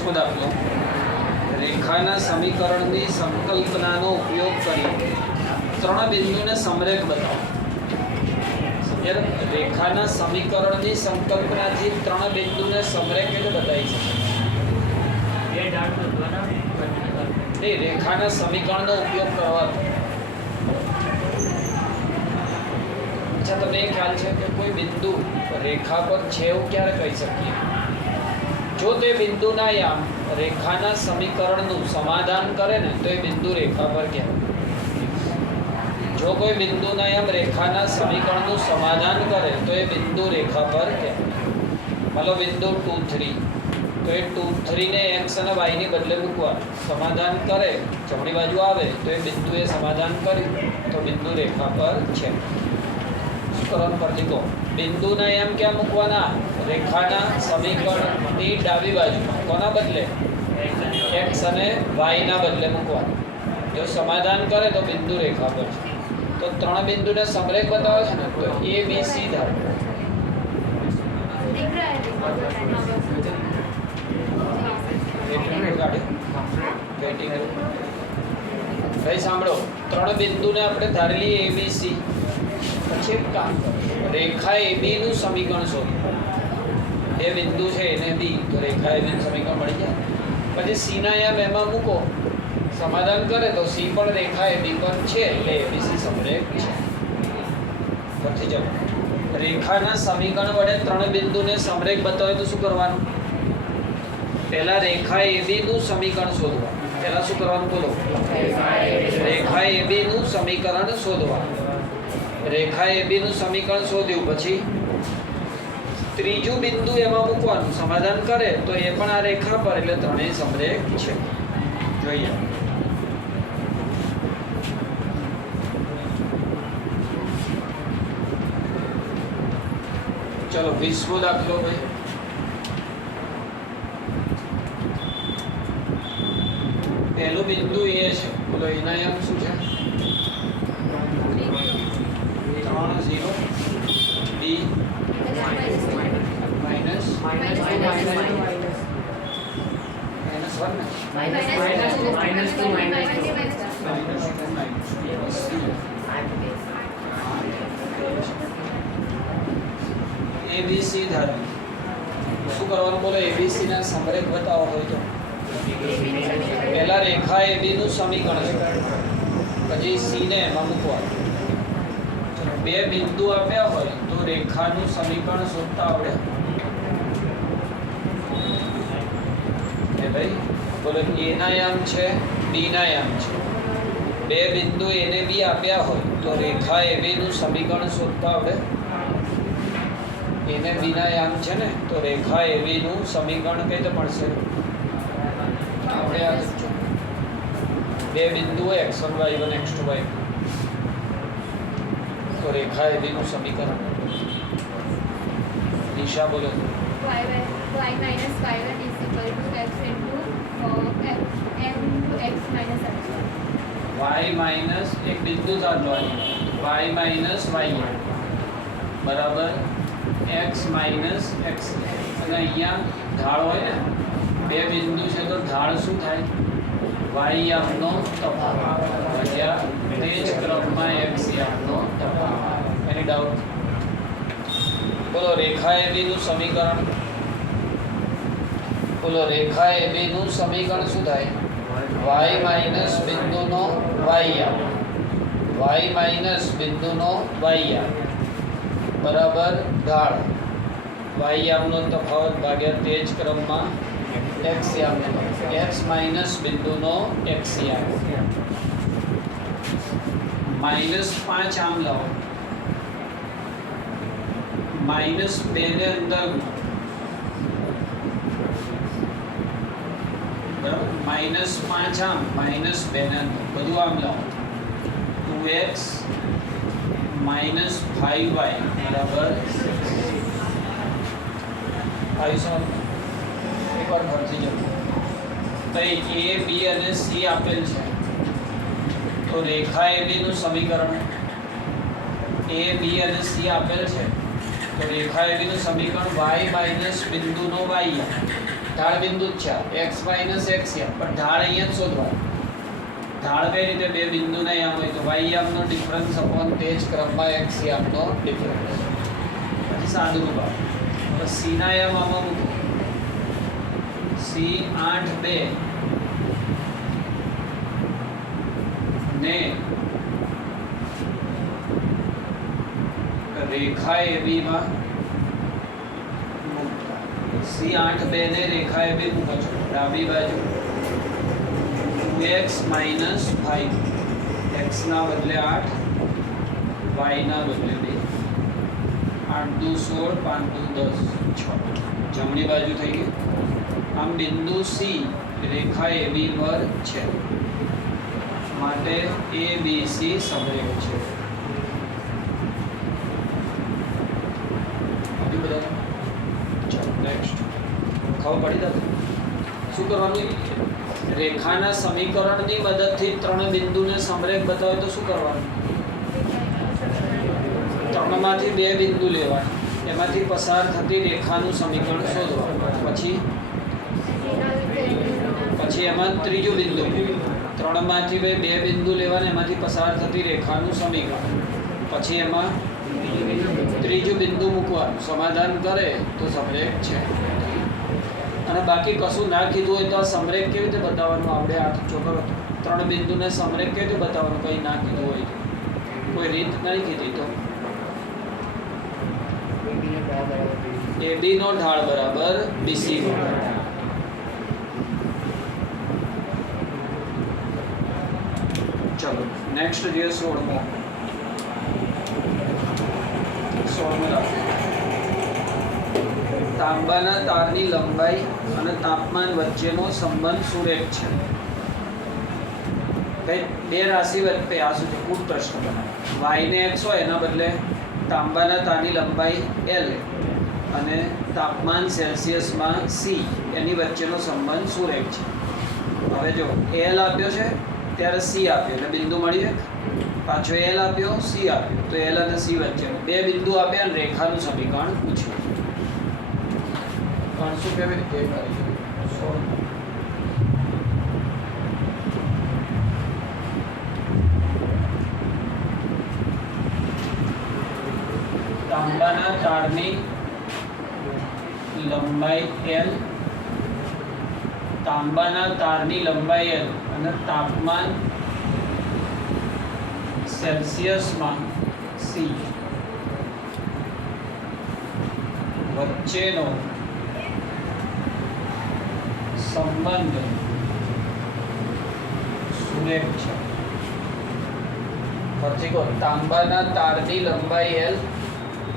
20મો દાખલો રેખાના સમીકરણની સંકલ્પનાનો ઉપયોગ કરી ત્રણ બિંદુને સમરેખ બતાવો. રેખાના સમીકરણની સંકલ્પનાથી ત્રણ બિંદુને સમરેખ કેવી બતાવી શકે? રેખાના સમીકરણનો ઉપયોગ કરવાનો. અચ્છા, તમને એ ખ્યાલ છે કે કોઈ બિંદુ રેખા પર છે એવું ક્યારે કહી શકીએ? જો તે બિંદુના યામ રેખાના સમીકરણનું સમાધાન કરે ને તો એ બિંદુ રેખા પર કહેવાય. જો કોઈ બિંદુના યામ રેખાના સમીકરણનું સમાધાન કરે તો એ બિંદુ રેખા પર કહેવાય. માનો બિંદુ 2 3, તો એ 2 3 ને x અને y ની બદલે મૂકવાનું. સમાધાન કરે, જમણી બાજુ આવે તો એ બિંદુએ સમાધાન કર્યું તો બિંદુ રેખા પર છે. શું કરવાનું પરથી કહો? બિંદુના યામ ક્યાં મૂકવાના? રેખાના સમીકરણની ડાબી બાજુમાં. કોના બદલે? x અને y ના બદલે મૂકવાનું. જો સમાધાન કરે તો બિંદુ રેખા પર છે. તો ત્રણ બિંદુને સમરેખ બતાવે છે ને, તો a b c ધારો. ભાઈ સાંભળો, ત્રણ બિંદુને આપણે ધારી લઈએ a b c. પછી એક કામ કરો, રેખા AB નું સમીકરણ શોધો. બે બિંદુ છે એને બી, તો રેખા AB નું સમીકરણ મળી જાય. પછી C ના યામ એમાં મૂકો, સમાધાન કરે તો C પણ રેખા AB પર છે એટલે ABC સમરેખ છે. પછી જાઓ, રેખાના સમીકરણ વડે ત્રણ બિંદુને સમરેખ બતાવે તો શું કરવાનું? પહેલા રેખા AB નું સમીકરણ શોધવાનું. પહેલા શું કરવાનું બોલો? રેખા AB નું સમીકરણ શોધવાનું. રેખા AB નું સમીકરણ શોધ્યું પછી ત્રીજું બિંદુ એમાં મૂકવાનું. સમાધાન કરે તો એ પણ આ રેખા પર, એટલે ત્રણેય સમરેખ છે. જોઈએ ચલો 20મો દાખલો. ભાઈ પહેલું બિંદુ એ છે, બોલો એના યામ શું છે? 3 0 b minus 1 ને ABC ધારો. શું કરવાનું બોલો? ABC ના સમરેખ બતાવો હોય તો પહેલા રેખા AB નું સમીકરણ છે, પછી C ને એમાં મૂકવાનું. બે બિંદુ આપ્યા હોય તો રેખાનું સમીકરણ શોધતા આવડે એ ભાઈ? બોલો, A ના યામ છે, B ના યામ છે. બે બિંદુ A ને B આપ્યા હોય તો રેખા AB નું સમીકરણ શોધતા આવડે? A ને B ના યામ છે ને, તો રેખા AB નું સમીકરણ કઈ રીતે મળશે? આપણે આ બે બિંદુઓ x1 y1 x2 y2, તો રેખા AB નું સમીકરણ દિશા બોલો. y minus y1 is equal to x into m into x minus x1. y minus એક બિંદુ ધારવાનું, y માઇનસ y1 બરાબર x માઇનસ x. અને અહીંયા ઢાળ હોય ને, બે બિંદુ છે તો ઢાળ શું થાય? y યામનો તફાવત ભાગ્યા તે જ ક્રમમાં x યામનો તફાવત. એની ડાઉટ? બોલો, રેખા AB નું સમીકરણ બોલો. રેખા AB નું સમીકરણ શું થાય? y માઇનસ બિંદુનો y યામ, y માઇનસ બિંદુનો y યામ બરાબર ઢાળ y યામનો તફાવત ભાગ્યા તે જ ક્રમમાં x યામનો, x માઇનસ બિંદુનો x યામ. -5 આમ લાવો, -2 ને અંદર બરાબર, -5 આમ, -2 ને અંદર બધું આમ લાવો. 2x - 5y બરાબર 500. એકવાર ફરતી જાઓ તો A B અને C આપેલ છે, તો રેખા AB નું સમીકરણ A B અને C આપેલ છે, તો રેખા AB નું સમીકરણ y માઇનસ બિંદુનો y ઢાળ બિંદુ જ છે x માઇનસ x યામ, પણ ઢાળ અહીંયા જ શોધવાનું. ઢાળ બે રીતે બે બિંદુના યામ હોય તો y યામનો ડિફરન્સ અપોન તે જ ક્રમમાં x યામનો ડિફરન્સ. પછી સાદુરૂપ આપો. તો c ના યામ આમાં મૂકો. c 8 2 ને રેખા AB માં મૂકતા. c 8 2 ને રેખા AB મૂકો છો ડાબી બાજુ 2x માઇનસ 5 x ના બદલે 8 y ના બદલે 2 8 દુ 16 5 દુ 10 6 જમણી બાજુ થઈ ગઈ. આમ બિંદુ C રેખા AB પર છે માટે ABC સમરેખ છે. ખબર પડી દાદા શું કરવાનું? રેખાના સમીકરણની મદદથી ત્રણ બિંદુને સમરેખ બતાવે તો શું કરવાનું? ત્રણમાંથી બે બિંદુ લેવાના, એમાંથી પસાર થતી રેખાનું સમીકરણ શોધવાનું. પછી એમાં ત્રીજું બિંદુ, ત્રણમાંથી બે બિંદુ લેવાના, એમાંથી પસાર થતી રેખાનું સમીકરણ. પછી એમાં ત્રીજું બિંદુ મૂકવાનું. સમાધાન કરે તો સમરેખ છે. અને બાકી કશું ના કીધું હોય તો આ સમરેખ કેવી રીતે બતાવવાનું? આપણે આ ચોકર ત્રણ બિંદુને સમરેખ કેવી રીતે બતાવવાનું? કંઈ ના કીધું હોય તો કોઈ રીત નહીં કીધી તો AB નો ઢાળ બરાબર BC નો ઢાળ. ચલો નેક્સ્ટ જે 16મો રાખો. તાંબાના તારની લંબાઈ અને તાપમાન વચ્ચેનો સંબંધ સુરેખ છે. કઈ બે રાશિ વચ્ચે આ શું છે? કુલ પ્રશ્ન બનાવો. y ને x હોય એના બદલે તાંબાના તારની લંબાઈ L અને તાપમાન સેલ્સિયસમાં C એની વચ્ચેનો સંબંધ સુરેખ છે. હવે જો L આપ્યો છે ત્યારે C આપ્યો એટલે બિંદુ મળી એક. પાછો L આપ્યો C આપ્યો તો L અને C વચ્ચેનો બે બિંદુ આપ્યા અને રેખાનું સમીકરણ પૂછ્યું. પણ શું કેવી રીતે કરી? તાંબાના તારની લંબાઈ L, તાંબાના તારની લંબાઈ L અને તાપમાન સેલ્સિયસમાં C વચ્ચેનો સંબંધ સુરેખ છે. પછી કહો તાંબાના તારની લંબાઈ L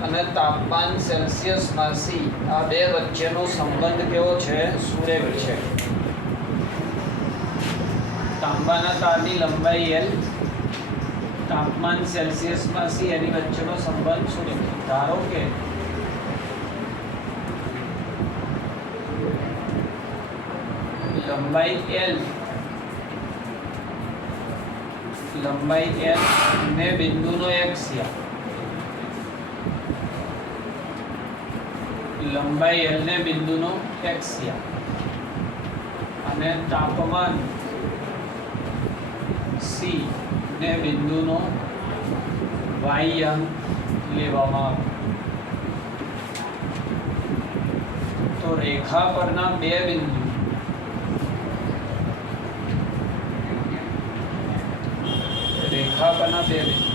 અને તાપમાન સેલ્સિયસમાં C આ બે વચ્ચેનો સંબંધ કેવો છે? સુરેખ છે. તાંબાના તારની લંબાઈ L, તાપમાન સેલ્સિયસમાં C એની વચ્ચેનો સંબંધ સુરેખ. ધારો કે લંબાઈ L ને બિંદુનો x યામ, લંબાઈ L ને બિંદુનો x યામ અને તાપમાન C ને બિંદુનો y યામ લેવામાં આવે તો રેખા પરના બે બિંદુ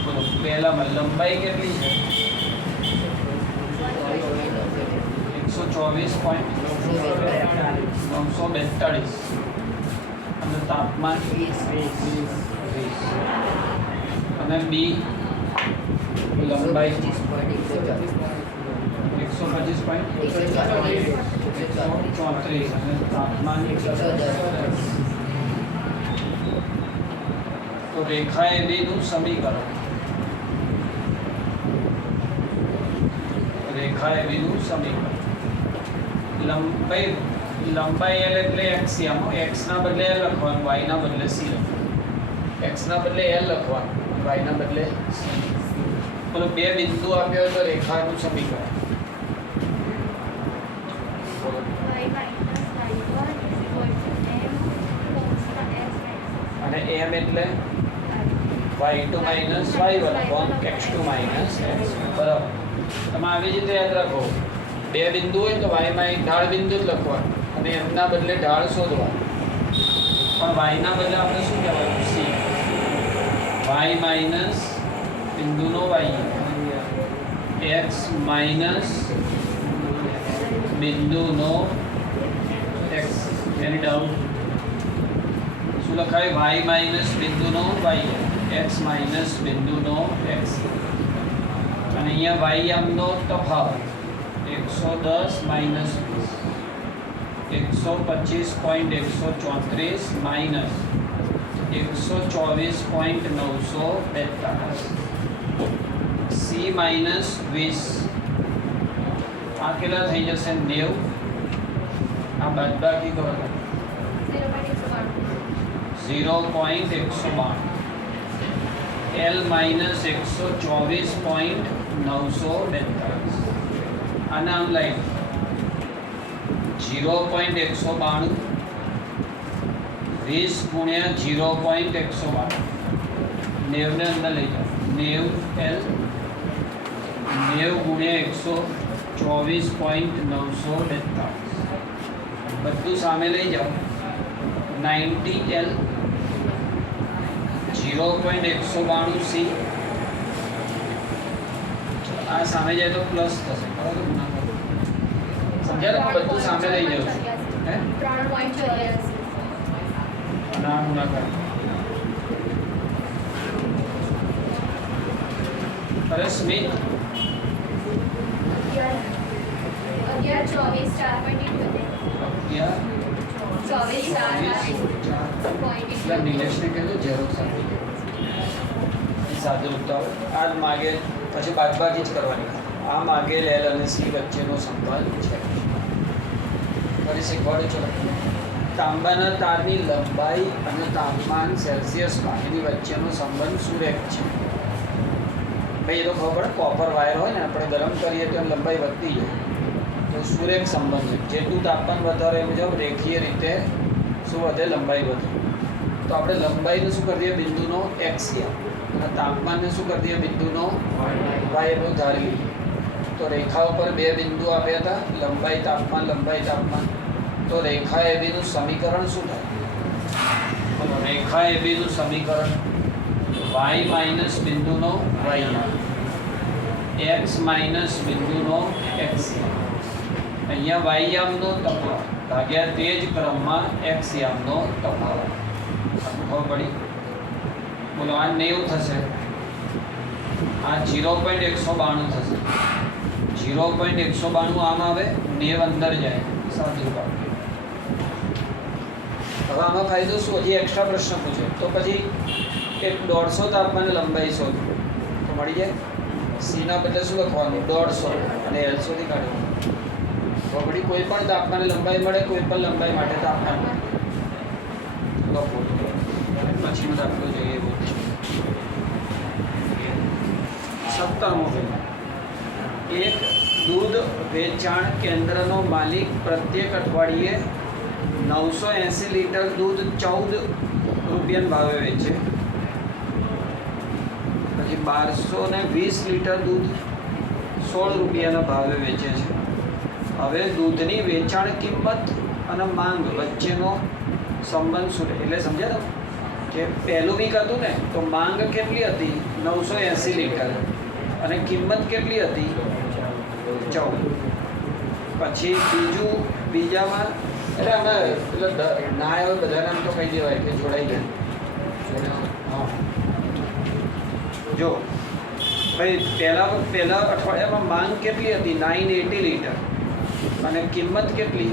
બોલો પહેલામાં લંબાઈ કેટલી છે? 124.942 અને તાપમાન 20 અને B લંબાઈ 125.134 અને તાપમાન 110. તો રેખા AB નું સમીકરણ, રેખા AB નું સમીકરણ લંબાઈ L એટલે x યામ, x ના બદલે L લખવાનું, y ના બદલે C લખવાનું. x ના બદલે L લખવાનું, y ના બદલે C. બોલો બે બિંદુ આપ્યો હોય તો રેખાનું સમીકરણ y minus 5 m એટલે y2 minus y1 upon x2 minus x1 બરાબર. તમે આવી રીતે યાદ રાખો, બે બિંદુ હોય તો y માં એક ઢાળ બિંદુ જ લખવાનું અને એમના બદલે ઢાળ શોધવા. પણ y ના બદલે આપણે શું કહેવાનું? c. y માઇનસ બિંદુનો y, x માઇનસ બિંદુનો x. એની ડાઉટ શું લખાય? y માઇનસ બિંદુનો y, x માઇનસ બિંદુનો x. અને અહીંયા y આમનો તફાવત 110 માઇનસ 125.134 માઇનસ 124.942. c minus 20. આ કેટલા થઈ જશે? 90. આ બાદબાકી કરો 0.192. L minus 124.942. આના આમ લાઈન 0.192 20 ગુણ્યા 0.192 90 ને અંદર લઈ જાઓ 90 L 90 ગુણ્યા 124.942 બધું સામે લઈ જાઓ 90 L 0.192 C. આ સામે જાય તો પ્લસ થશે બરાબર. સમજ્યા ને? બધું સામે લઈ જાઉં છું. હે 3.84 ના ગુણાકાર. અરે સ્મિત 24 4 નિલેશને કહેજો ઝેરોક્સ આપી દે. સાદું ઉતાવ આ જ માગે પછી બાદબાકી જ કરવાની. આ માગે L અને C વચ્ચેનો સંબંધ છે. ફરી શીખવાડું છું. તાંબાના તારની લંબાઈ અને તાપમાન સેલ્સિયસમાં એની વચ્ચેનો સંબંધ સુરેખ છે. ભાઈ એ તો ખબર પડે, કોપર વાયર હોય ને આપણે ગરમ કરીએ તો એની લંબાઈ વધતી જાય તો સુરેખ સંબંધ છે. જેટલું તાપમાન વધારે એ મુજબ રેખીય રીતે શું વધે? લંબાઈ વધે. તો આપણે લંબાઈને શું કરી દઈએ? બિંદુનો x અને તાપમાનને શું કરી દઈએ? બિંદુનો y એટલું ધારી લઈએ. તો રેખા ઉપર બે બિંદુ આપ્યા હતા, લંબાઈ તાપમાન, લંબાઈ તાપમાન. તો રેખા એબીનું સમીકરણ શું થાય? રેખા એબીનું સમીકરણ y માઇનસ બિંદુનો y, x માઇનસ બિંદુનો x. અહીંયા y યામનો તફાવત ભાગ્યા તે જ ક્રમમાં x યામનો તફાવત. ખબર પડી? બોલો આ 90 થશે, આ 0.192 થશે. 0.192 આમ આવે, 90 અંદર જાય. સાદું કામ. હવે આમાં ફાયદો શું? હજી એક્સ્ટ્રા પ્રશ્ન પૂછે તો પછી એક 150 તાપમાને લંબાઈ શોધો તો મળી જાય. સીના બદલે શું લખવાનું? 150 અને L શોધી કાઢવાનું. વળી કોઈ પણ તાપમાને લંબાઈ મળે, કોઈ પણ લંબાઈ માટે તાપમાન લખો. પછીનો દાખલો જોઈએ. 17મો. એક દૂધ વેચાણ કેન્દ્રનો માલિક પ્રત્યેક અઠવાડિયે 980 લીટર દૂધ 14 રૂપિયાના ભાવે વેચે. પછી 1220 લીટર દૂધ 16 રૂપિયાના ભાવે વેચે છે. હવે દૂધની વેચાણ કિંમત અને માંગ વચ્ચેનો સંબંધ શું? એટલે સમજ્યા તમે કે પહેલું વીક હતું ને તો માંગ કેટલી હતી? 980 લીટર અને કિંમત કેટલી હતી? 14. પછી બીજામાં એટલે અમે એટલે ના આવે બધાને આમ તો કહી દેવાય કે જોડાઈ ગયા. હા જો ભાઈ પહેલા અઠવાડિયામાં માંગ કેટલી હતી? 980 લીટર અને કિંમત કેટલી?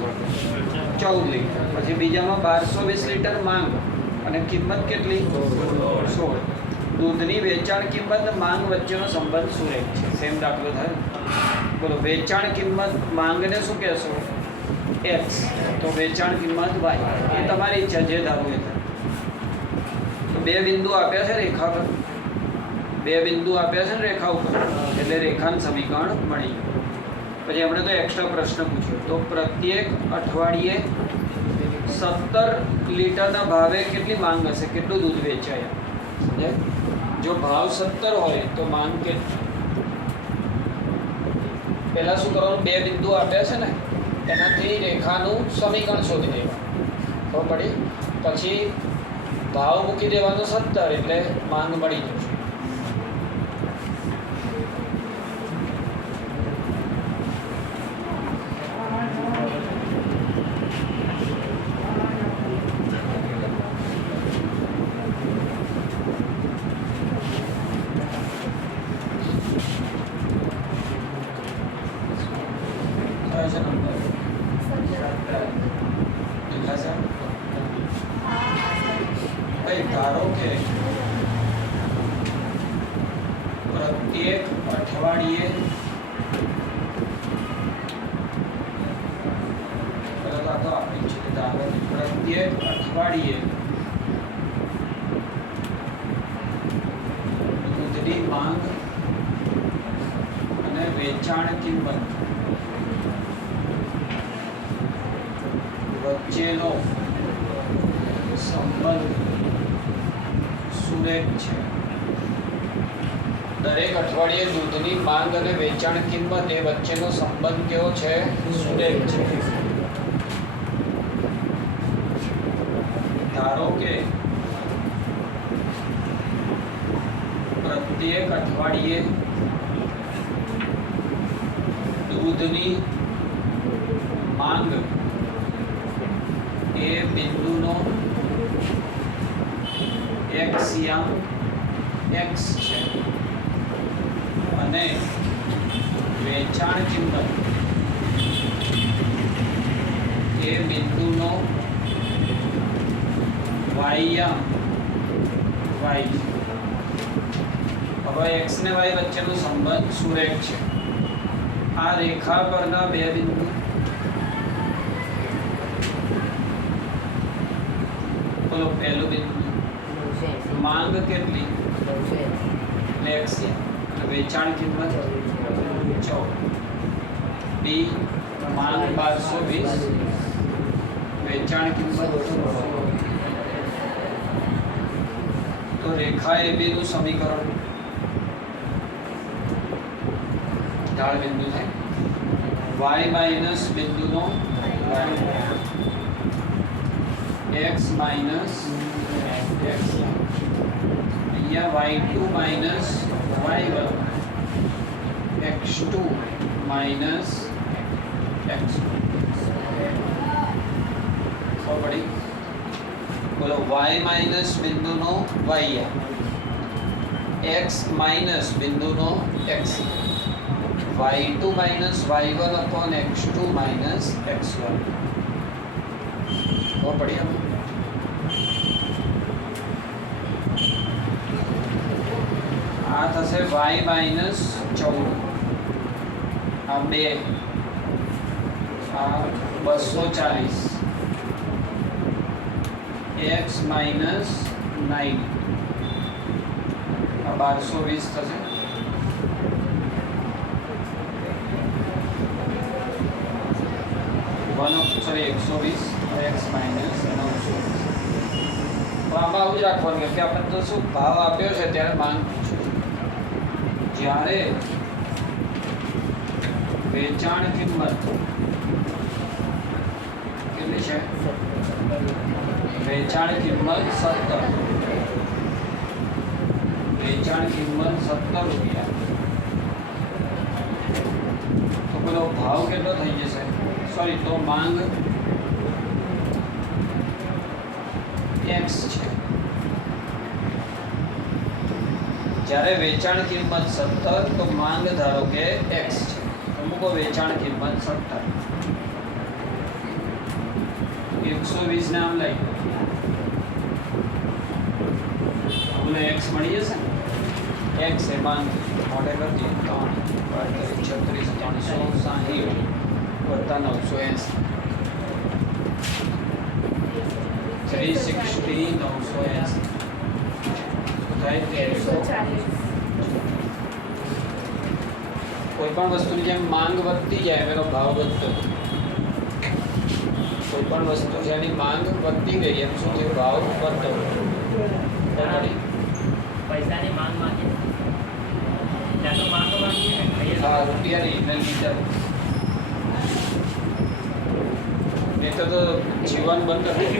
14 લીટર. પછી બીજામાં 1220 લીટર માંગ અને કિંમત કેટલી? 16. દૂધની વેચાણ કિંમત અને માંગ વચ્ચેનો સંબંધ સુરેખ છે. સેમ દાખલો થાય. બોલો વેચાણ કિંમત, માંગને શું કહેશો? x. તો વેચાણ કિંમત y. એ તમારી ઈચ્છા જે ધારવું એ થાય. તો બે બિંદુ આપ્યા છે રેખા પર, બે બિંદુ આપ્યા છે ને રેખા ઉપર, એટલે રેખાનું સમીકરણ મળી ગયું. પછી આપણે તો એક્સ્ટ્રા પ્રશ્ન પૂછ્યો તો પ્રત્યેક અઠવાડિયે 17 લીટરના ભાવે કેટલી માંગ હશે, કેટલું દૂધ વેચાય? સમજાય? જો ભાવ 17 હોય તો માંગ કેટલી? પહેલા શું કરવાનું, બે બિંદુ આપ્યા છે ને એનાથી રેખાનું સમીકરણ શોધી દેવાનું. ખબર પડી? પછી ભાવ મૂકી દેવાનો 17 એટલે માંગ મળી જશે. ધારો કે પ્રત્યેક અઠવાડિયે પ્રત્યેક અઠવાડિયે દૂધની માંગ અને વેચાણ કિંમત વચ્ચેનો સંબંધ સુરેખ છે. દરેક અઠવાડિયે દૂધની માંગ અને વેચાણ કિંમત એ વચ્ચેનો સંબંધ કેવો છે? સુરેખ છે. ધારો કે પ્રત્યેક અઠવાડિયે દૂધની માંગ એ બિંદુનો x છે અને વેચાણ કિંમત એ બિંદુનો y છે. હવે x ને y વચ્ચેનો સંબંધ સુરેખ છે. આ રેખા પરના બે બિંદુ, બોલો પહેલું બિંદુ માંગ કેટલી? x અને વેચાણ કિંમત 14. બી માંગ 1220, વેચાણ કિંમત. તો રેખા AB નું સમીકરણ ઢાળ બિંદુ છે y માઈનસ બિંદુનો x માઈનસ x, અહીંયા y2 minus y1, x2 minus x1. ખબર પડી? બોલો y માઈનસ બિંદુનો y, x માઈનસ બિંદુનો x, y2 minus y1 upon x2 minus x1. ખબર પડી? હવે આ થશે y માઈનસ 14, આ 2, આ 240, x માઈનસ 9, આ 1220 થશે. Sorry 120, x minus 900. આમાં આવું જ રાખવાનું કે આપણે તો શું ભાવ આપ્યો છે ત્યારે માંગ જ્યારે વેચાણ કિંમત કેટલી છે? વેચાણ કિંમત 17, વેચાણ કિંમત 17 રૂપિયા. તો પેલો ભાવ કેટલો થઈ જશે? સોરી, તો માંગ x છે. જ્યારે વેચાણ કિંમત 17 તો માંગ ધારો કે x છે. તો મૂકો વેચાણ કિંમત 17, 120 ને આમ લઈ બોલે x મળી જશે ને. x એ માંગ મોડે કરતી 3 36 360 વત્તા 980, 360 980 થાય 1340. કોઈ પણ વસ્તુની જેમ માંગ વધતી જાય એનો ભાવ વધતો. કોઈ પણ વસ્તુ છે એની માંગ વધતી ગઈ એમ શું થયું ભાવ વધતો ગયો. બરાબર? પૈસાની માંગ માંગીએ ત્યાં તો માંગો માંગીએ ને ખાઈએ તો. હા રૂપિયાની ને લીટર નહીં તો જીવન બંધ હતું.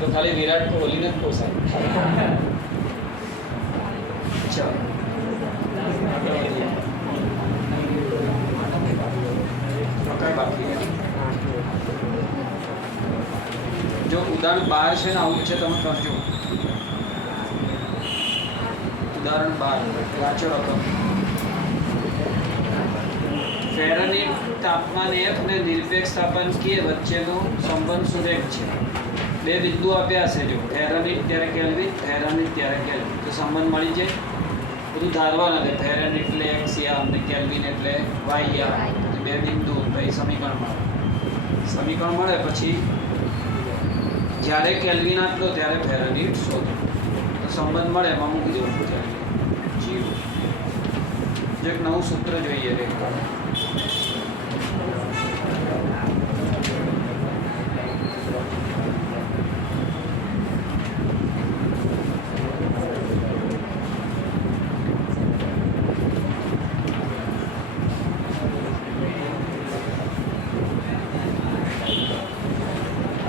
તો ખાલી વિરાટ કોહલીને જ પોસાય. ચાલો આગળ વધીએ. કઈ બાકી જો ઉદાહરણ 12 છે ને આવું છે તમે કરજો. ઉદાહરણ 12 વાંચો રકમ. ફેરનહીટ તાપમાન F ને નિરપેક્ષ તાપમાન K વચ્ચેનો સંબંધ સુરેખ છે. બે બિંદુ આપ્યા છે જો ફેરનહીટ ત્યારે કેલ્વિન, ફેરનહીટ ત્યારે કેલ્વિન. તો સંબંધ મળી જાય. બધું ધારવાના છે. ફેરનહીટ એટલે x યામ ને કેલ્વિન એટલે y યામ. બે બિંદુ પછી સમીકરણ મળે. સમીકરણ મળે પછી જ્યારે કેલ્વિન આટલો ત્યારે ફેરનહીટ શોધો. તો સંબંધ મળે એમાં મૂકી દેવું જીરો. જો એક નવું સૂત્ર જોઈએ રેખા.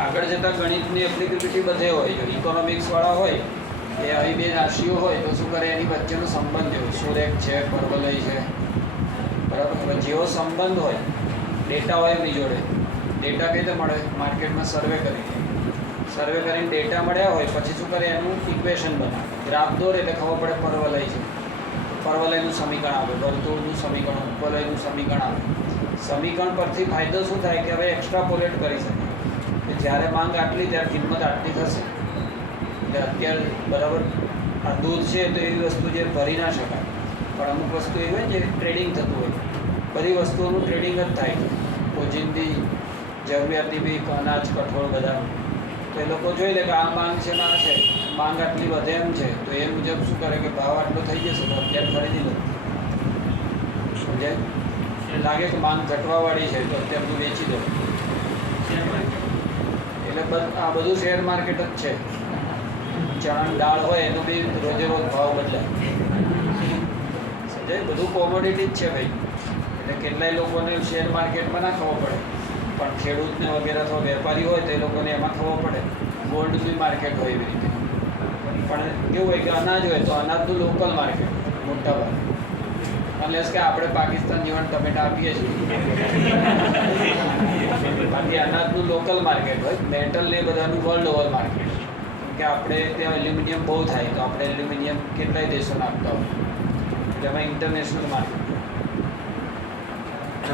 આગળ જતાં ગણિતની એપ્લિકેબિલિટી બધે હોય. જો ઇકોનોમિક્સવાળા હોય એ આવી બે રાશિઓ હોય તો શું કરે એની વચ્ચેનો સંબંધ જેવો સુરેખ છે, પરવલય છે, બરાબર. હવે જેવો સંબંધ હોય ડેટા હોય એમની જોડે. ડેટા કઈ રીતે મળે? માર્કેટમાં સર્વે કરીને ડેટા મળ્યા હોય પછી શું કરે એનું ઇક્વેશન બનાવે. ગ્રાફ દોરે એટલે ખબર પડે પરવલય છે. પરવલયનું સમીકરણ આવે, વર્તુળનું સમીકરણ, ઉપવલયનું સમીકરણ આવે. સમીકરણ પરથી ફાયદો શું થાય કે હવે એક્સ્ટ્રાપોલેટ કરી શકે કે જ્યારે માંગ આટલી ત્યારે કિંમત આટલી થશે. એટલે અત્યારે બરાબર આ દૂધ છે તો એવી વસ્તુ જે ભરી ના શકાય, પણ અમુક વસ્તુ એવી હોય જે ટ્રેડિંગ થતું હોય. બધી વસ્તુઓનું ટ્રેડિંગ જ થાય છે. રોજિંદી જરૂરિયાતની બી અનાજ, કઠોળ બધા. તો એ લોકો જોઈ લે કે આ માંગ છે ને આ છે, માંગ આટલી વધે એમ છે તો એ મુજબ શું કરે કે ભાવ આટલો થઈ જશે તો અત્યારે ખરીદી લો. સમજાય? લાગે કે માંગ ઘટવાવાળી છે તો અત્યારે તું વેચી દો. એટલે આ બધું શેર માર્કેટ જ છે. ચણા દાળ હોય એનો બી રોજે રોજ ભાવ બદલાય. સમજાય? બધું કોમોડિટી જ છે ભાઈ. એટલે કેટલાય લોકોને શેર માર્કેટમાં ના ખબર પડે, પણ ખેડૂતને વગેરે અથવા વેપારી હોય તો એ લોકોને એમાં ખબર પડે. ગોલ્ડની માર્કેટ હોય એવી રીતે. પણ કેવું હોય કે અનાજ હોય તો અનાજનું લોકલ માર્કેટ મોટા ભાગે. અનલેસ કે આપણે પાકિસ્તાન જેવા ટમેટા આપીએ છીએ. બાકી અનાજનું લોકલ માર્કેટ હોય. મેટલ ને બધાનું વર્લ્ડ ઓવર માર્કેટ. કે આપણે ત્યાં એલ્યુમિનિયમ બહુ થાય તો આપણે એલ્યુમિનિયમ કેટલાય દેશોને આપતા હોય. એટલે એમાં ઇન્ટરનેશનલ માર્કેટ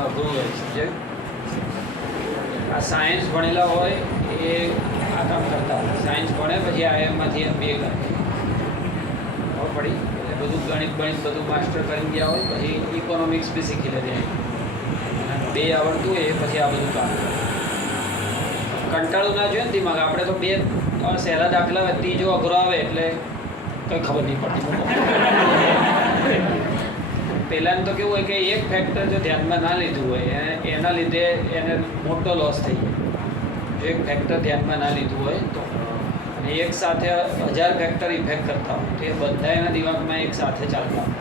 અઘરું હોય. સમજાયું? આ સાયન્સ ભણેલા હોય એ આ કામ કરતા હોય. સાયન્સ ભણે પછી IIMમાંથી MBA કરે ખબર પડી. એટલે બધું ગણિત બધું માસ્ટર કરી ગયા હોય પછી ઇકોનોમિક્સ બી શીખી લે જાય. બે આવડતું હોય એ પછી આ બધું કામ કરે. કંટાળું ના જોઈએ ને દિમાગ. આપણે તો બે સહેલા દાખલા ત્રીજો અઘરો આવે એટલે કંઈ ખબર નહીં પડતી. પહેલાં તો કેવું હોય કે એક ફેક્ટર જો ધ્યાનમાં ના લીધું હોય એના લીધે એને મોટો લોસ થઈ જાય. જો એક ફેક્ટર ધ્યાનમાં ના લીધું હોય તો, અને એક સાથે 1000 ફેક્ટર ઇફેક્ટ કરતા હોય તો એ બધા એના દિમાગમાં એક સાથે ચાલતા હોય.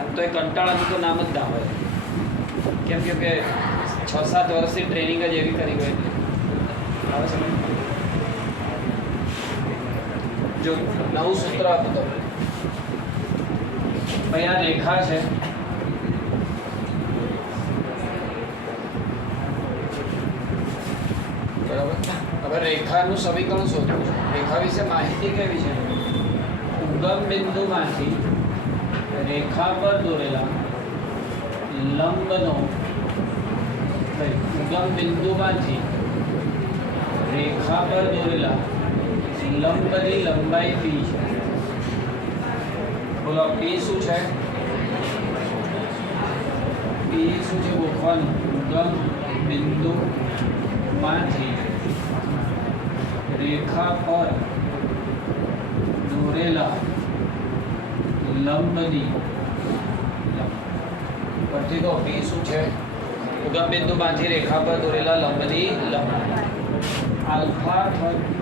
અને તો એ કંટાળાનું તો નામ જ ના હોય. કેમ કે 6-7 વર્ષની ટ્રેનિંગ જ એવી કરી હોય. આવે સમજ? જો નવું સૂત્ર આપું તમને. ભાઈ આ રેખા છે. બરાબર. હવે રેખાનું સમીકરણ શોધવું છે. રેખા વિશે માહિતી કેવી છે? ઉગમ બિંદુમાંથી રેખા પર દોરેલા લંબનો ઉગમ બિંદુમાંથી રેખા પર દોરેલા લંબની લંબાઈ p છે. બોલો p શું છે? p શું છે ગોખવાનું. ઉગમ બિંદુમાંથી રેખા પર દોરેલા લંબની પરથી તો p શું છે? ઉગમ બિંદુમાંથી રેખા પર દોરેલા લંબની લંબાઈ આલ્ફા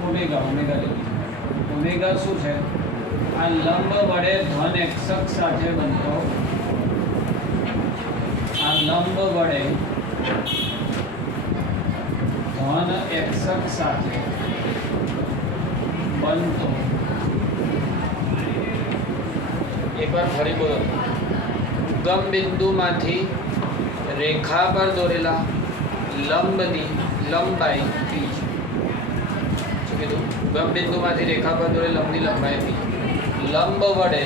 ઓમેગા ઓમેગા ઓમેગા શું છે? આ લંબ વડે ધન એક્ષક સાથે બનતો લંબ વડે ધન એક્ષક સાથે બનતો એકવાર ફરી બોલો. ઉગમ બિંદુમાંથી રેખા પર દોરેલા લંબની લંબાઈ પી છે. શું કીધું? ઉગમ બિંદુમાંથી રેખા પર દોરેલ લંબની લંબાઈ પી. લંબ વડે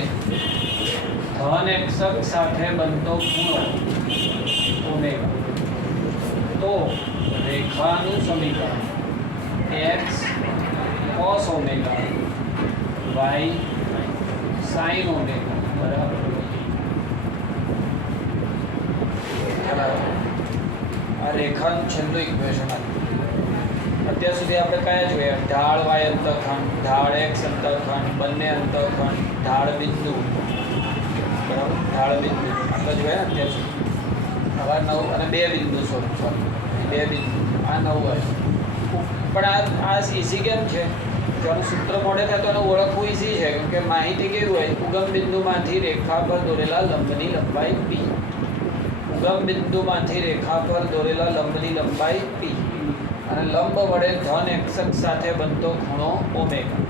ધન એક્ષક સાથે બનતો ખૂણો ઓમેગા. તો રેખાનું સમીકરણ x cos omega y sin omega બરાબર. આ રેખાનું છેલ્લું ઇક્વેશન અત્યાર સુધી આપણે કયા જોયા? ઢાળ y અંતઃખંડ, ઢાળ x અંતઃખંડ, બંને અંતઃખંડ, ઢાળ બિંદુ બરાબર. ઢાળ બિંદુ આપણે જોયા અત્યાર સુધી. આવા 9 અને 2 બિંદુ સોરી 2 બિંદુ આ 9 હોય. પણ આ ઈઝી કેમ છે? જો આનું સૂત્ર મોડે થાય તો એનું ઓળખવું ઈઝી છે, કેમ કે માહિતી કેવી હોય? ઉગમ બિંદુમાંથી રેખા પર દોરેલા લંબની લંબાઈ પી. ઉગમ બિંદુમાંથી રેખા પર દોરેલા લંબની લંબાઈ પી અને લંબ વડે ધન એક્ષક સાથે બનતો ખૂણો ઓમેગા.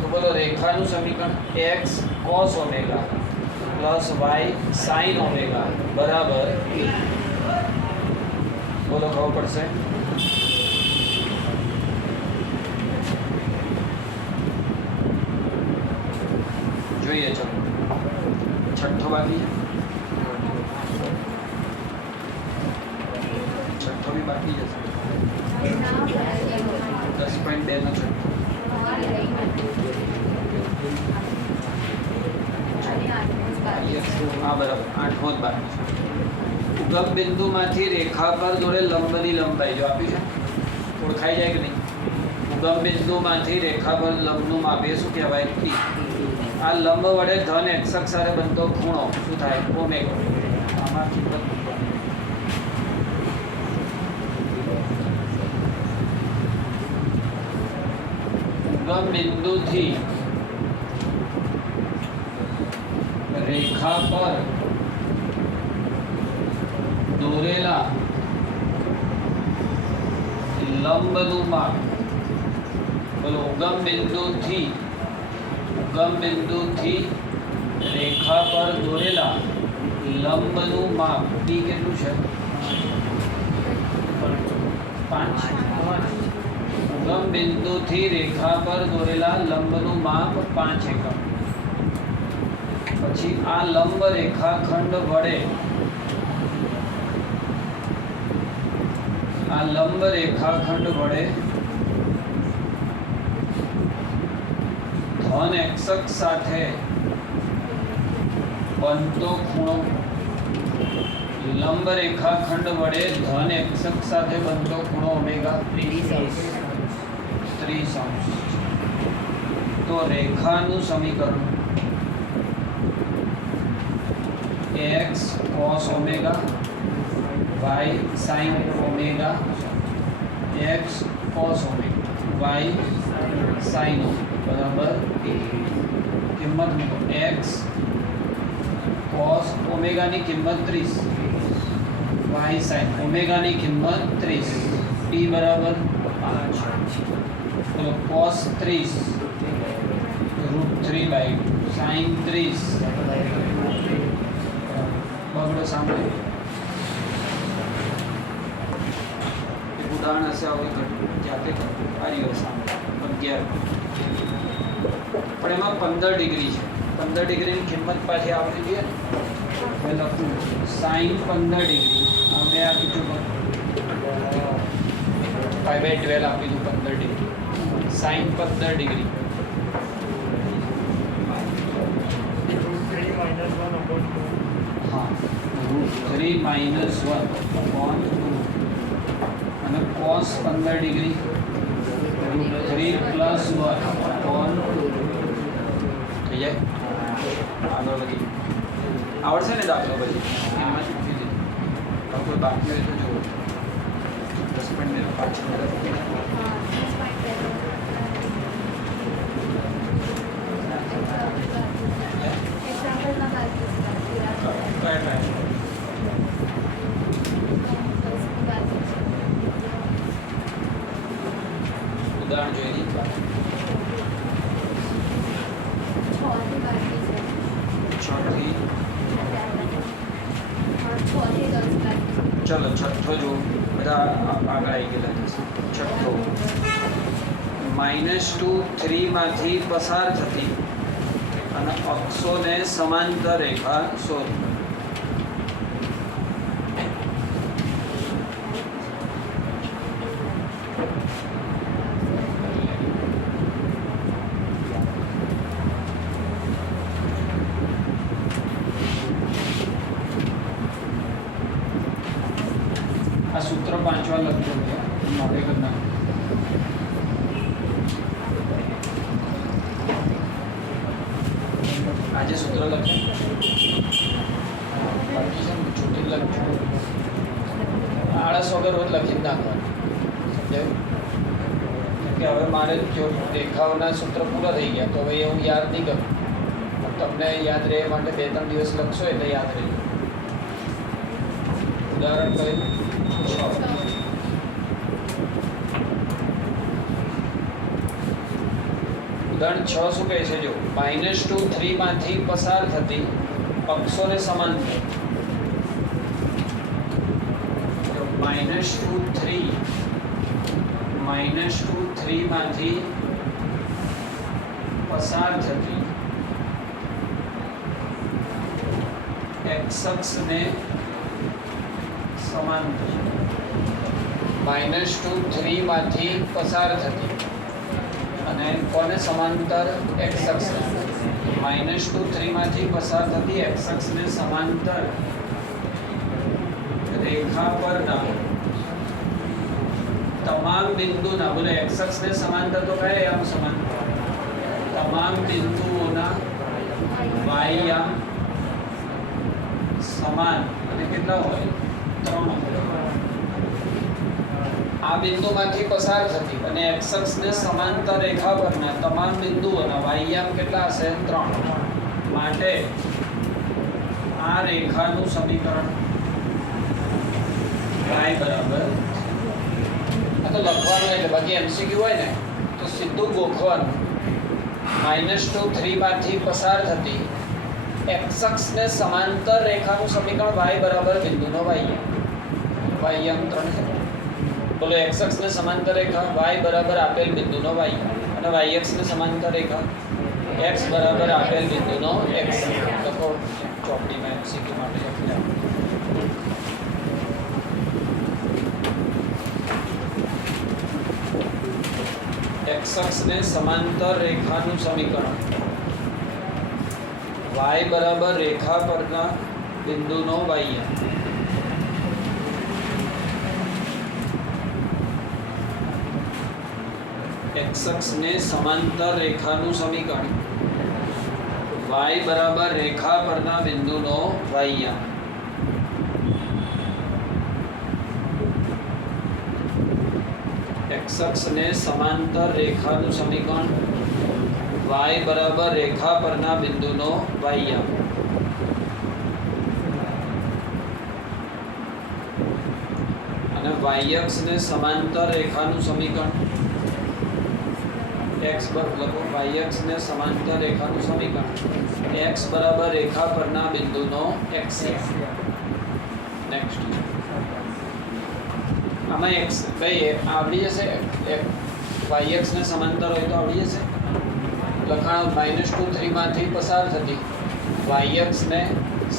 તો બોલો રેખાનું સમીકરણ x cos omega plus y sin omega બરાબર p. બોલો ખબર પડશે? જોઈએ ચલો છઠ્ઠો બાકી છે. છઠ્ઠો બી બાકી જશે. 10.2 નો છઠ્ઠો. હા બરાબર. 8મો જ બાકી છે. ઉગમ બિંદુમાંથી રેખા પર દોરેલ લંબની લંબાઈ જો આપ્યું છે ઓળખાઈ જાય કે નહીં? ઉગમ બિંદુમાંથી રેખા પર લંબનું માપ એ શું કહેવાય? p. આ લંબ વડે ધન એક્ષક સાથે બનતો ખૂણો શું થાય? ઓમેગા. આમાં કિંમત ઉગમ બિંદુથી રેખા પર દોરેલા લંબનું માપ. બોલો ઉગમ બિંદુથી રેખા પર દોરેલા લંબનું માપ p કેટલું છે? 5. ઉગમ બિંદુથી રેખા પર દોરેલા લંબનું માપ 5 એકમ. પછી આ લંબ રેખાખંડ વડે ધન એક્ષક સાથે બનતો ખૂણો. લંબ રેખાખંડ વડે ધન એક્ષક સાથે બનતો ખૂણો ઓમેગા 30 અંશ. તો રેખાનું સમીકરણ x cos omega y sin omega x cos omega y sin omega બરાબર કિંમત મૂકો. x cos ઓમેગાની કિંમત 30, y sin ઓમેગાની કિંમત 30, p બરાબર 5. તો cos 30 √3/2 sin 30 બગડો સાંભળો. એક ઉદાહરણ હશે આવું જાતે આવી હશે 11 પણ એમાં 15 ડિગ્રી છે. 15 ડિગ્રીની કિંમત પાછી આવવી જોઈએ ને લખું sin 15 ડિગ્રી આપણે આપી દીધું 5/12 આપી દીધું 15 ડિગ્રી sin 15 ડિગ્રી हाँ √3 - 1/2 અને cos 15 ડિગ્રી √3 + 1/2 થઈ જાય. આગળ લખી આવડશે ને દાખલો પછી એમાં પૂછી દીધું કોઈ બાકી હોય તો જુઓ. બંને પાછળ हाँ 6.7 एग्जाम्पल ना बात ઉદાહરણ જોઈ લઈએ. 6 થી બાકી છે 6 થી और 6 થી 10 બાકી ચલો છઠ્ઠો જો બધા આગળ આવી ગયેલા છે. છઠ્ઠો -2 3 માંથી પસાર થતી અને અક્ષોને સમાંતર રેખા શોધ. આ સૂત્ર 5 વાર લખ્યું છે મોઢે કરના. આજે સૂત્ર લખે બાકી છે ને છૂટી લખજો. આળસ વગર રોજ લખી જ નાખવાનું. સમજાયું? કેમ કે હવે મારે જો દેખાવના સૂત્ર પૂરા થઈ ગયા તો હવે હું યાદ નહીં કરું. તમને યાદ રહે એ માટે 2-3 દિવસ લખશો એટલે યાદ રહે. ઉદાહરણ કયું? 6. ઉદાહરણ 6 શું કહે છે? જો -2 3 માંથી પસાર થતી અક્ષોને સમાંતર. -2 3 માંથી પસાર થતી x અક્ષને સમાંતર. -2 3 માંથી પસાર થતી અને કોને સમાંતર? x અક્ષ. -2 3 માંથી પસાર થતી x અક્ષને સમાંતર રેખા પરના તમામ બિંદુના, બોલે x અક્ષને સમાંતર તો કયા આમ સમાંતર? તમામ બિંદુઓના y યામ સમાન અને કેટલા હોય? 3. આ બિંદુમાંથી પસાર થતી અને x અક્ષને સમાંતર રેખા પરના તમામ બિંદુઓના y યામ કેટલા હશે? 3. માટે આ રેખાનું સમીકરણ y બરાબર, આ તો લખવાનું એટલે બાકી MCQ હોય ને તો સીધું ગોખવાનું. -2 3 માંથી પસાર થતી x અક્ષને સમાંતર રેખાનું સમીકરણ y બરાબર બિંદુનો y યામ 3 છે. બોલો x અક્ષને સમાંતર રેખા y બરાબર આપેલ બિંદુનો y અને y અક્ષને સમાંતર રેખા x બરાબર આપેલ બિંદુનો x. લખો ચોપડીમાં MCQ માટે લખી રાખો. x અક્ષને સમાંતર રેખાનું સમીકરણ y બરાબર રેખા પરના બિંદુનો y યામ. x અક્ષને સમાંતર રેખાનું સમીકરણ y બરાબર રેખા પરના બિંદુનો y યામ. x અક્ષને સમાંતર રેખાનું સમીકરણ y બરાબર રેખા પરના બિંદુનો y યામ. અને y અક્ષને સમાંતર રેખાનું સમીકરણ x લખો y અક્ષને સમાંતર રેખાનું સમીકરણ x બરાબર રેખા પરના બિંદુનો x. નેક્સ્ટ આમાં x કઈ આવડી જશે? y અક્ષને સમાંતર હોય તો આવડી જશે. લખાણ -2 3 માંથી પસાર થતી y અક્ષને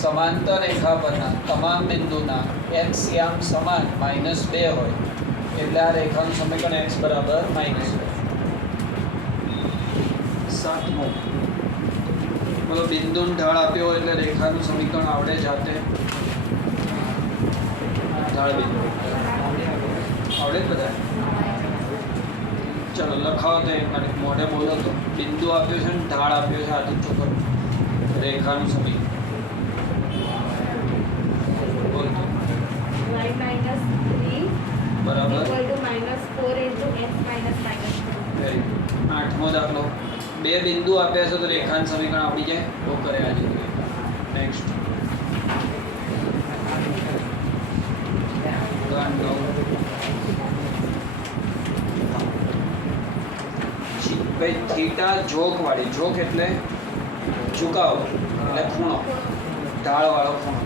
સમાંતર રેખા પરના તમામ બિંદુના x યામ સમાન -2 હોય એટલે આ રેખાનું સમીકરણ x બરાબર -2. 7મો બોલો બિંદુનો ઢાળ આપ્યો હોય એટલે રેખાનું સમીકરણ આવડે જાતે. ઢાળ બિંદુ આવડે જ બધા? ચલો લખાવો તો એક મિનિટ મોઢે બોલો તો. બિંદુ આપ્યો છે ને ઢાળ આપ્યો છે, આથી ચોખ્ખો રેખાનું સમીકરણ બોલ. y - 3 બરાબર equal to 8મો દાખલો. બે બિંદુ આપ્યા છે તો રેખાંશ સમીકરણ આપણી જાય. તો કરે આજે નેક્સ્ટ ભાઈ થીટા જોક વાળી, જોક એટલે ઝુકાવ એટલે ખૂણો, ઢાળ વાળો ખૂણો.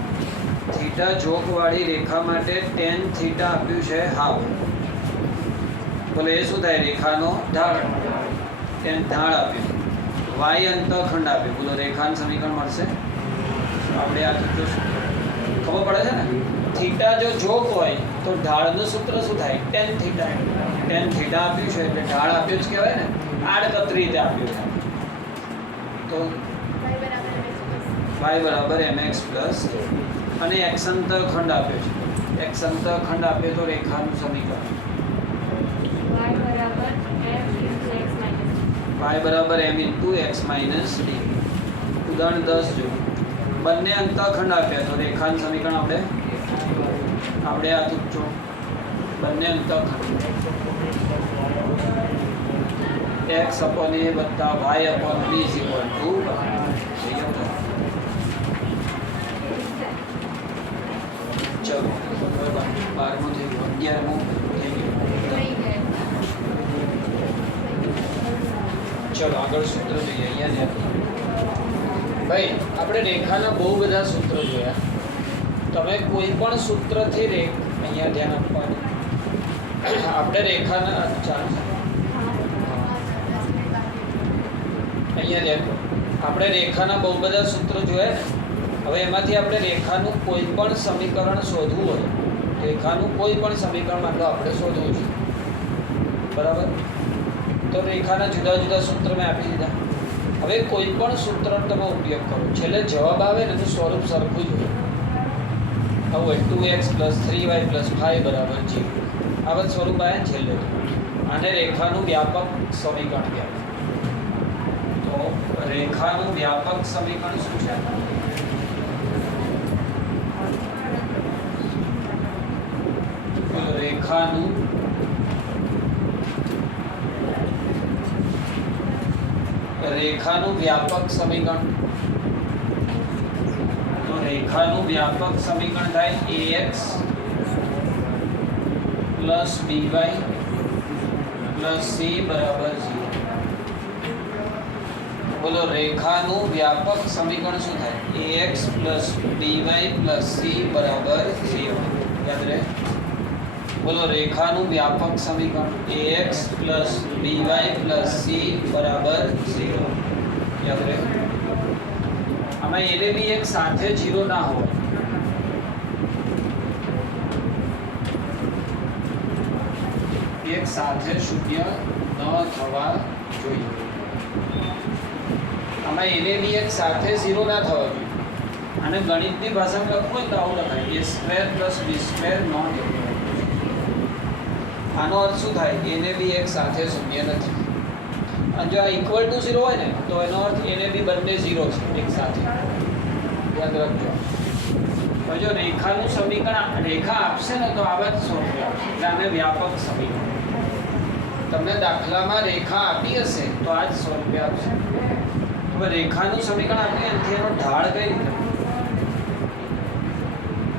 થીટા જોક વાળી રેખા માટે tan થીટા આપ્યું છે હાફ. બોલે એ શું થાય? રેખાનો ઢાળ. tan ઢાળ આપ્યું, y અંતઃખંડ આપ્યું. બોલો રેખાનું સમીકરણ મળશે. આપણે આ જોશું, ખબર પડે છે ને? થીટા જો જોક હોય તો ઢાળનું સૂત્ર શું થાય? tan theta. tan થીટા આપ્યું છે એટલે ઢાળ આપ્યું જ કહેવાય ને, આડકતરી રીતે આપ્યું છે. તો y બરાબર mx પ્લસ અને x અંતઃખંડ આપ્યો છે. x અંતઃખંડ આપ્યો તો રેખાનું સમીકરણ y બરાબર m into x minus d. ઉદાહરણ 10 જો બંને અંતઃખંડ આપ્યા તો રેખાનું સમીકરણ આપણે આ જો બંને અંતઃખંડ x upon a વત્તા y upon b is equal to ચલો 12મું થઈ ગયું, 11મું થઈ ગયું. ચલો આગળ સૂત્ર જોઈએ. અહીંયા ભાઈ આપણે રેખાના બહુ બધા સૂત્રો જોયા. તમે કોઈ પણ સૂત્રથી અહીંયા ધ્યાન આપવાનું. આપણે રેખાના અહીંયા ધ્યાન, આપણે રેખાના બહુ બધા સૂત્રો જોયા ને. હવે એમાંથી આપણે રેખાનું કોઈ પણ સમીકરણ શોધવું હોય, રેખાનું કોઈ પણ સમીકરણ માટે આપણે શોધવું છે, બરાબર? તો રેખાના જુદા જુદા સૂત્ર મેં આપી દીધા. હવે કોઈ પણ સૂત્રનો તમે ઉપયોગ કરો, છેલ્લે જવાબ આવે ને એનું સ્વરૂપ સરખું જ હોય. હવે 2x + 3y + 5 બરાબર 0. આવા સ્વરૂપ આવે છેલ્લે. આને રેખાનું વ્યાપક સમીકરણ કહેવાય. તો રેખાનું વ્યાપક સમીકરણ શું છે? રેખાનું વ્યાપક સમીકરણ. તો રેખાનું વ્યાપક સમીકરણ થાય ax + by + c બરાબર 0. બોલો રેખાનું વ્યાપક સમીકરણ શું થાય? ax + by + c બરાબર 0. યાદ રહે? બોલો રેખાનું વ્યાપક સમીકરણ ax + by + c બરાબર 0. યાદ રહે? આમાં એને બી એક સાથે 0 ના હોય. એક સાથે શૂન્ય ન થવા જોઈએ. આમાં એને બી એક સાથે 0 ના થવા જોઈએ. અને ગણિતની ભાષામાં લખવું હોય તો આવું લખાય a² + b² નોટ ઇક્વલ. આનો અર્થ શું થાય? એને બી એક સાથે શૂન્ય નથી. અને જો આ ઇક્વલ ટુ 0 હોય ને તો એનો અર્થ એને બી બંને 0 છે એક સાથે. યાદ રાખજો. તો જો રેખાનું સમીકરણ રેખા આપશે ને તો આવા જ સ્વરૂપે આપશે. એટલે આને વ્યાપક સમીકરણ. તમને દાખલામાં રેખા આપી હશે તો આ જ સ્વરૂપે આપશે. હવે રેખાનું સમીકરણ આપીએ એનાથી એનો ઢાળ કઈ રીતે?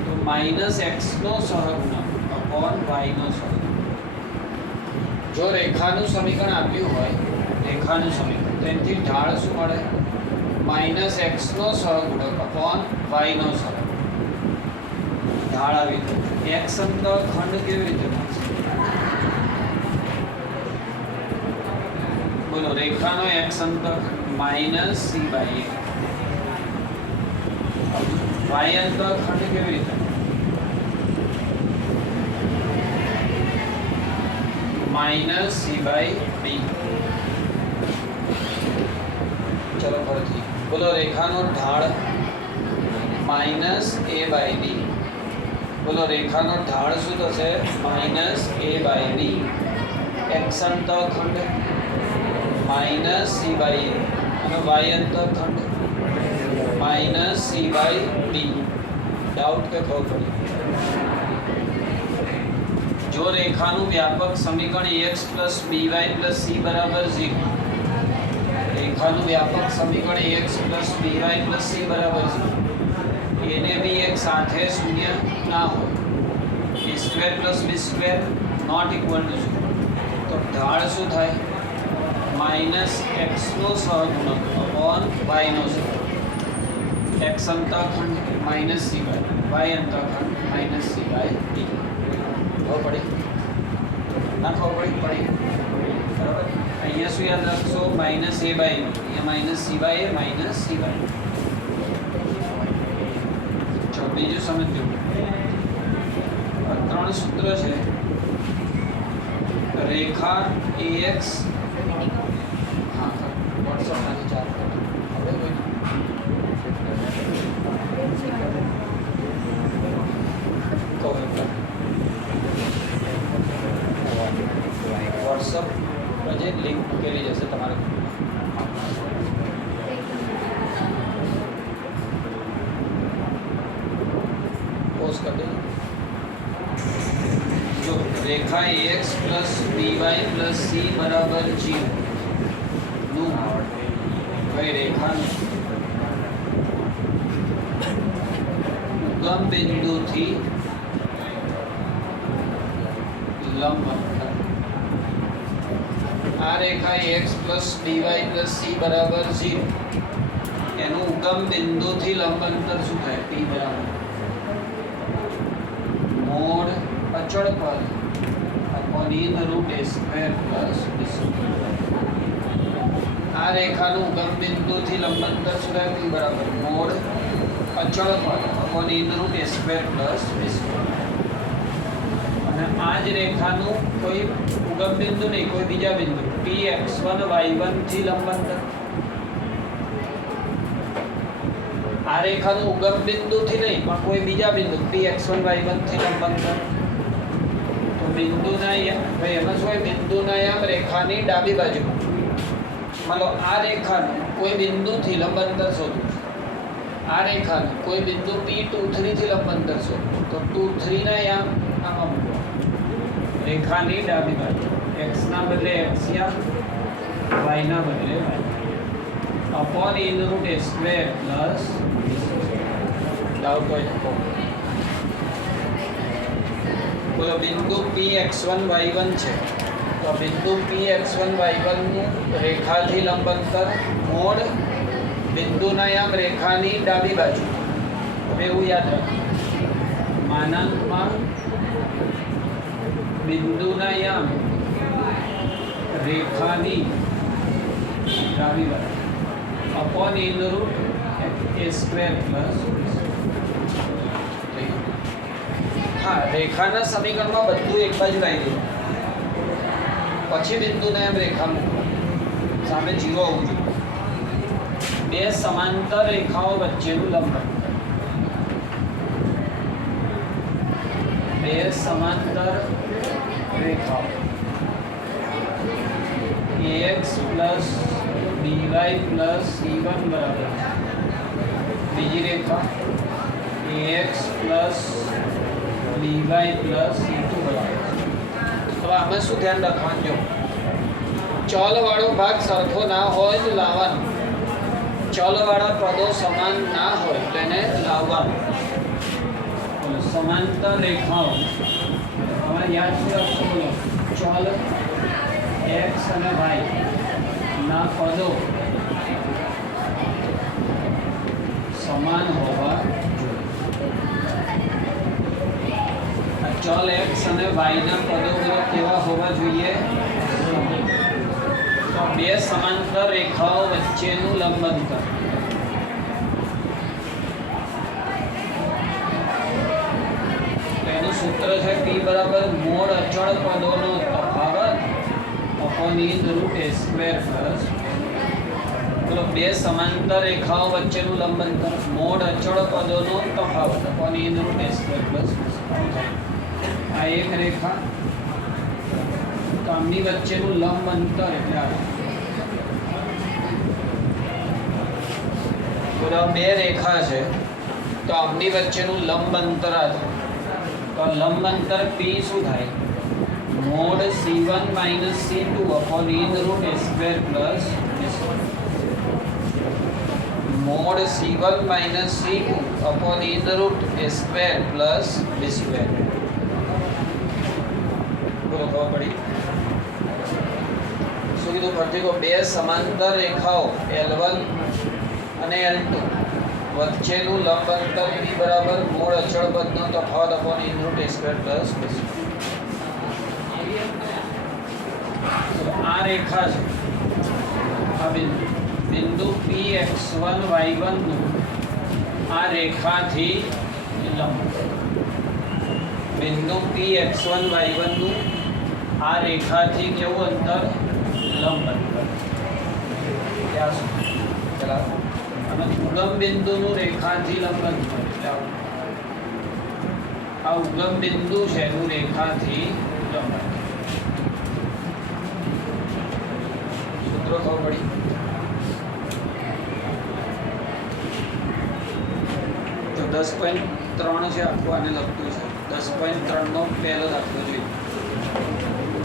તો -x નો સહગુણક upon y નો સહગુણક. જો રેખાનું સમીકરણ આપ્યું હોય, રેખાનું સમીકરણ, તો એનાથી ઢાળ શું મળે? -x નો સહગુણક upon y નો સહગુણક. ઢાળ આવી x અંતઃખંડ કેવી રીતે મળશે? બોલો રેખાનો x અંતઃખંડ -c/a. y અંતઃખંડ કેવી રીતે? -c/b. ચલો ફરીથી બોલો રેખાનો ઢાળ -a/b. બોલો રેખાનો ઢાળ શું થશે? -a/b. x અંતઃખંડ -c/a અને y અંતઃખંડ -c/b. ડાઉટ કે ખબર પડી? જો રેખાનું વ્યાપક સમીકરણ ax + by + c બરાબર 0, રેખાનું વ્યાપક સમીકરણ ax + by + c બરાબર 0, એને બી એક સાથે શૂન્ય ના હોય, a² + b² not equal to 0, તો ઢાળ શું થાય? -x નો સહગુણક અપોન y નો સહગુણક, x અંતઃખંડ -c/d, y અંતઃખંડ -c/d. ખબર પડી? ના ખબર પડી? બરાબર. અહીંયા શું યાદ રાખશો? -a/b, અહીંયા -c/a -c/d. ચલો બીજું સમજો. આ ત્રણ સૂત્ર છે. રેખા ax, હા WhatsApp માંથી ચાર આપણે કોઈ WhatsApp પર જે લિંક મૂકેલી જશે તમારે પોસ્ટ કરી દેજો. જો રેખા ax + by + c બરાબર 0 નું કઈ રેખાનું ઉગમ બિંદુથી લંબ અંતર, આ રેખા ax + by + c બરાબર 0, એનું ઉગમ બિંદુથી લંબ અંતર શું થાય? p બરાબર મોડ અચળ પદ અપોન e√a² + b². આ રેખાનું ઉગમ બિંદુથી લંબ અંતર શું થાય? p બરાબર મોડ અચળ પદ અપોન e√a² + b². અને આ જ રેખાનું કોઈ ઉગમ બિંદુ નહીં, કોઈ બીજા બિંદુ px1 y1 થી લંબ અંતર, આ રેખાનું ઉગમ બિંદુથી નહીં પણ કોઈ બીજા બિંદુ px1 y1 થી લંબ અંતર, તો બિંદુના ભાઈ એમાં શું હોય? બિંદુના યામ રેખાની ડાબી બાજુ, માનો આ રેખાનું કોઈ બિંદુથી લંબ અંતર શોધવું, આ રેખાનું કોઈ બિંદુ p23 થી લંબ અંતર શોધવું, તો 23 ના યામ આમાં મૂકો, રેખાની ડાબી બાજુ, x ના બદલે x યામ, y ના બદલે y અપોન e√a² + ડાઉટ હોય તો બોલો. બિંદુ px1 y1 છે, તો બિંદુ px1 y1 નું રેખાથી લંબ અંતર મોડ બિંદુના યામ રેખાની ડાબી બાજુ. હવે એવું યાદ રાખો, માનાંકમાં બિંદુના યામ રેખાની ડાબી બાજુ અપોન e√a² + હા, રેખાના સમીકરણમાં બધું એક બાજુ લાવી દો, પછી બિંદુને એમ રેખા મૂકો, સામે 0 આવવું જોઈએ. બે સમાંતર રેખાઓ વચ્ચેનું લંબ અંતર, બે સમાંતર રેખાઓ ax + by + c1 બરાબર, બીજી રેખા ax + by + c2 બરાબર. હવે આમાં શું ધ્યાન રાખવાનું? જો ચલ વાળો ભાગ સરખો ના હોય તો લાવવાનો, ચલ વાળા પદો સમાન ના હોય તો એને લાવવાનું. સમાંતર રેખાઓ તમારે યાદ શું રાખશો? બોલો, ચલ x અને y ના પદો સમાન હોવા જોઈએ. ચલ x અને y ના પદો કેવા હોવા જોઈએ? તો બે સમાંતર રેખાઓ વચ્ચેનું લંબ અંતર, એનું સૂત્ર છે p બરાબર મોડ અચળ પદોનો તફાવત અપોન e√a² + બોલો, બે સમાંતર રેખાઓ વચ્ચેનું લંબ અંતર મોડ અચળ પદોનો તફાવત અપોન e√a² + આ એક રેખા, તો આમની વચ્ચેનું લંબ અંતર એટલે આ બોલો, બે રેખા છે તો આમની વચ્ચેનું લંબ અંતર આ થાય, તો લંબ અંતર p શું થાય? Mod C1 minus C2 upon in root a square plus b square. Mod C1 minus C2 upon in root a square plus b square. બોલો ખબર પડી? શું કીધું ફરીથી કહો? બે સમાંતર રેખાઓ L1 અને L2 વચ્ચેનું લંબ અંતર b બરાબર મૂળ અચળ પદનો તફાવત upon in root a square plus b square. આ રેખા છે, આ બિંદુ Px1 y1 નું આ રેખાથી લંબ, બિંદુ Px1 y1 નું આ રેખાથી કેવું અંતર? લંબ અંતર। ત્યાં સુધી બરાબર। અને ઉગમ બિંદુનું રેખાથી લંબ અંતર એટલે આ ઉગમ બિંદુ છે એનું રેખાથી લંબ અંતર। સૂત્રો ખબર પડી? તો 10.3 છે આખું આને લખતું છે। 10.3 નો પહેલો દાખલો જોઈએ।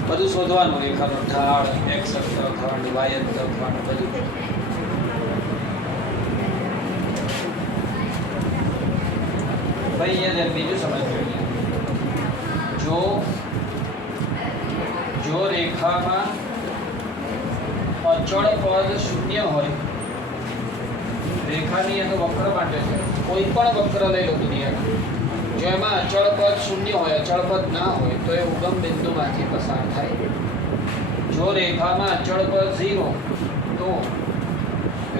બધું શોધવાનું, રેખાનો ઢાળ, એક્સ અંતરખંડ, વાય અંતરખંડ બધું। ભાઈ અહીંયા બીજું સમજવું, જો રેખામાં અચળ પદ શૂન્ય હોય, રેખાની એનો વક્ર માટે છે, કોઈ પણ વક્ર લઈ લો દુનિયાના, જો એમાં અચળ પદ શૂન્ય હોય, અચળ પદ ના હોય તો એ ઉગમ બિંદુમાંથી પસાર થાય। જો રેખામાં અચળ પદ 0 તો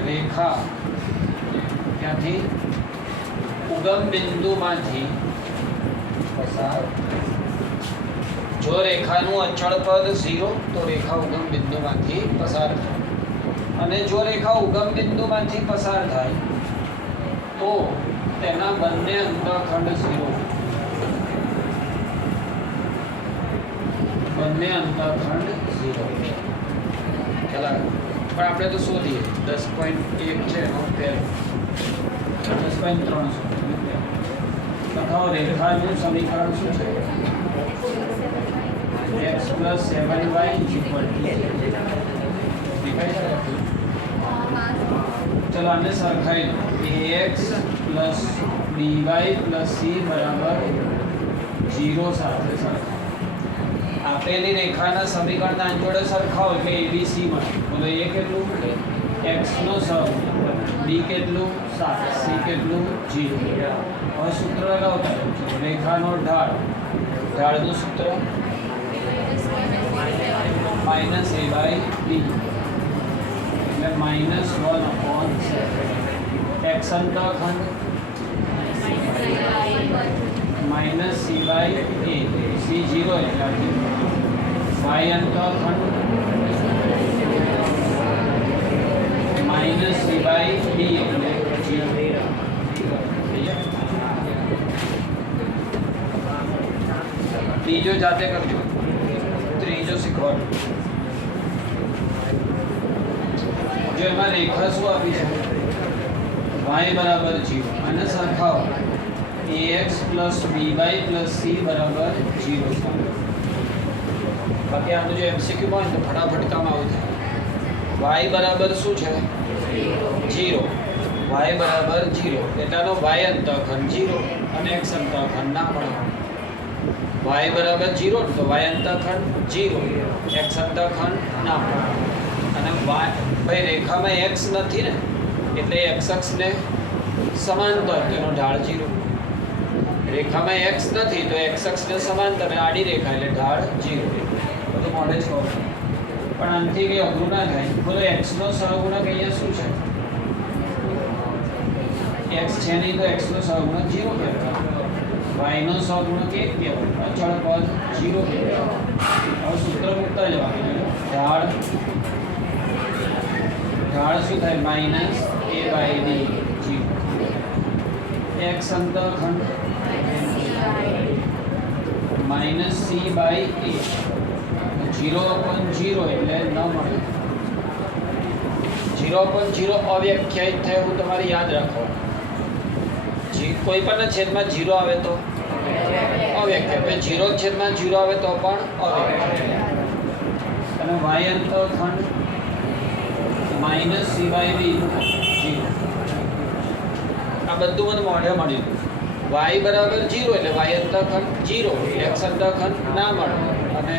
રેખા ત્યાંથી ઉગમ બિંદુમાંથી પસાર। જો રેખાનું અચળ પદ 0 તો રેખા ઉગમ બિંદુમાંથી પસાર થાય, અને જો રેખા ઉગમ બિંદુમાંથી પસાર થાય તો તેના બંને અંતઃખંડ 0, બંને અંતઃખંડ 0। ખ્યાલ આવે? પણ આપણે તો શોધીએ 10.1 છે એનો પહેલો 10.3 બતાવો રેખાનું સમીકરણ શું છે? x + 7y ચલો આને સરખાઈ લો। ax + by + c બરાબર 0 સાથે સરખા। આપેલી રેખાના સમીકરણના જોડે સરખાવો એટલે abc મળે। બોલો a કેટલું? x નો સહગુણક, b કેટલું? 7, c કેટલું? 0। હવે સૂત્ર લગાવતા રહો। રેખાનો ઢાળ, ઢાળનું સૂત્ર -a/b એટલે -1/7। x અંતઃખંડ -c/a, c 0 એટલે y અંતઃખંડ -c/b એટલે 0। ત્રીજો જાતે કરજો, ત્રીજો શીખવાનું। જો એમાં રેખા શું આપી છે? y બરાબર 0, અને સરખાવો ax + by + c બરાબર 0। બાકી આનું જો MCQ હોય તો ફટાફટ કામ આવું થાય। y બરાબર શું છે? 0, y બરાબર 0 એટલાનો y અંતઃખંડ 0 અને x અંતઃખંડ ના મળે। y બરાબર 0 તો y અંતઃખંડ 0, x અંતઃખંડ ના મળે। અને y ભાઈ રેખામાં x નથી ને એટલે x અક્ષને સમાંતર તેનો ઢાળ 0। રેખામાં x નથી તો x અક્ષને સમાંતર આડી રેખા એટલે ઢાળ 0। બધું મોડે જ કહો, પણ આનાથી કંઈ અઘરું ના થાય। બોલો x નો સહગુણક અહીંયા શું છે? x છે નહીં તો x નો સહગુણક 0 કહેવાય, y નો સહગુણક 1 કહેવાય, અચળ પદ 0 કહેવાય। હવે સૂત્ર મૂકતા જવાનું, ઢાળ શું થાય? -a/b 0। x અંતઃખંડ -c/a 0/0 એટલે ન મળે। 0/0 અવ્યાખ્યાયિત થાય એવું તમારે યાદ રાખવાનું। કોઈ પણ છેદમાં 0 આવે તો અવ્યક્ત. હવે 0 છેદમાં 0 આવે તો પણ અવ્યક્ત. અને y અંતખંડ માઇનસ સિવાય બી 0. આ બધું મને મોઢે મળ્યું. y બરાબર 0 એટલે y અંતખંડ 0, x અંતખંડ ના મળે. અને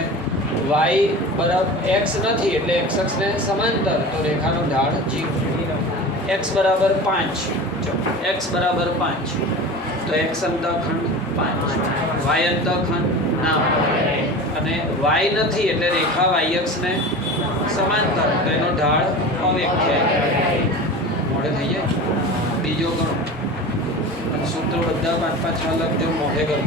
y બરાબર x નથી એટલે x અક્ષને સમાંતર તો રેખાનો ઢાળ 0. x બરાબર 5, જો x બરાબર 5 તો x અંતખંડ 5, y અંતખંડ ના મળે. અને y નથી એટલે રેખા y અક્ષને સમાંતર તો એનો ઢાળ અવ્યક્ત. મોઢે થઈ જાય. બીજો ગણો અને સૂત્રો બધા 5-5 લખજો, મોઢે કરો.